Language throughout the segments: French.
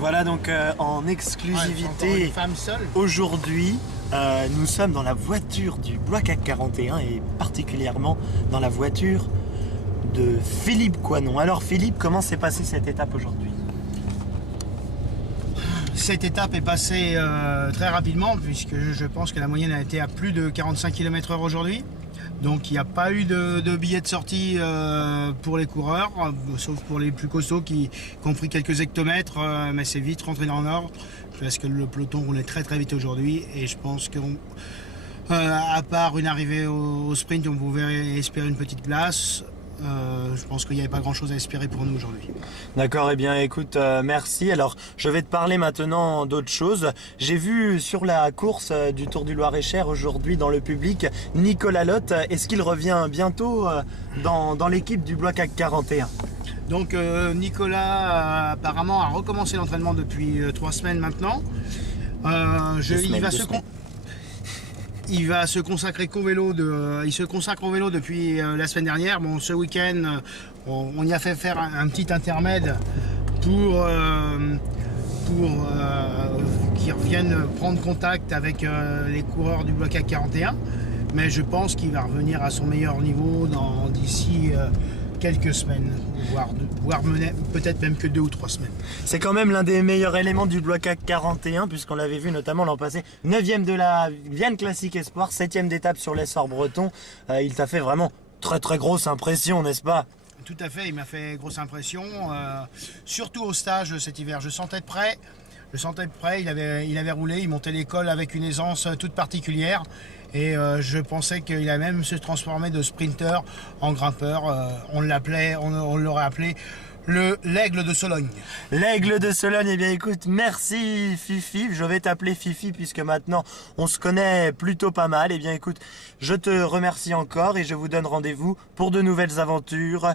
Voilà donc en exclusivité aujourd'hui, nous sommes dans la voiture du Blois CAC 41 et particulièrement dans la voiture de Philippe Coinon. Alors Philippe, comment s'est passée cette étape aujourd'hui? Cette étape est passée très rapidement puisque je pense que la moyenne a été à plus de 45 km/h aujourd'hui. Donc il n'y a pas eu de billet de sortie pour les coureurs, sauf pour les plus costauds qui ont pris quelques hectomètres, mais c'est vite rentré dans l'ordre parce que le peloton roulait très vite aujourd'hui et je pense que à part une arrivée au sprint, on pouvait espérer une petite place. Je pense qu'il n'y avait pas grand chose à espérer pour nous aujourd'hui. D'accord, et bien écoute, merci. Alors je vais te parler maintenant d'autre chose. J'ai vu sur la course du Tour du Loir-et-Cher aujourd'hui dans le public Nicolas Lotte. Est-ce qu'il revient bientôt dans l'équipe du Blois CAC 41? Donc Nicolas apparemment a recommencé l'entraînement depuis 3 semaines maintenant. Il va se consacrer qu'au vélo. Il se consacre au vélo depuis la semaine dernière. Bon, ce week-end, on y a fait faire un petit intermède pour qu'ils reviennent prendre contact avec les coureurs du Blois CAC 41. Mais je pense qu'il va revenir à son meilleur niveau d'ici quelques semaines, voire peut-être même que 2 ou 3 semaines. C'est quand même l'un des meilleurs éléments du Blois CAC 41 puisqu'on l'avait vu notamment l'an passé, 9e de la Vienne Classique Espoir, 7e d'étape sur l'Essor breton. Il t'a fait vraiment très grosse impression, n'est-ce pas? Tout à fait, il m'a fait grosse impression, surtout au stage cet hiver. Je sentais de près, il avait roulé, il montait l'école avec une aisance toute particulière. Et je pensais qu'il allait même se transformer de sprinter en grimpeur. On l'aurait appelé l'aigle de Sologne. L'aigle de Sologne, eh bien écoute, merci Fifi. Je vais t'appeler Fifi puisque maintenant on se connaît plutôt pas mal. Eh bien écoute, je te remercie encore et je vous donne rendez-vous pour de nouvelles aventures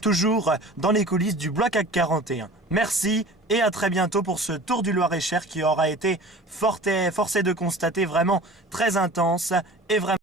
toujours dans les coulisses du Blois CAC 41. Merci et à très bientôt pour ce Tour du Loir-et-Cher qui aura été forcé de constater vraiment très intense et vraiment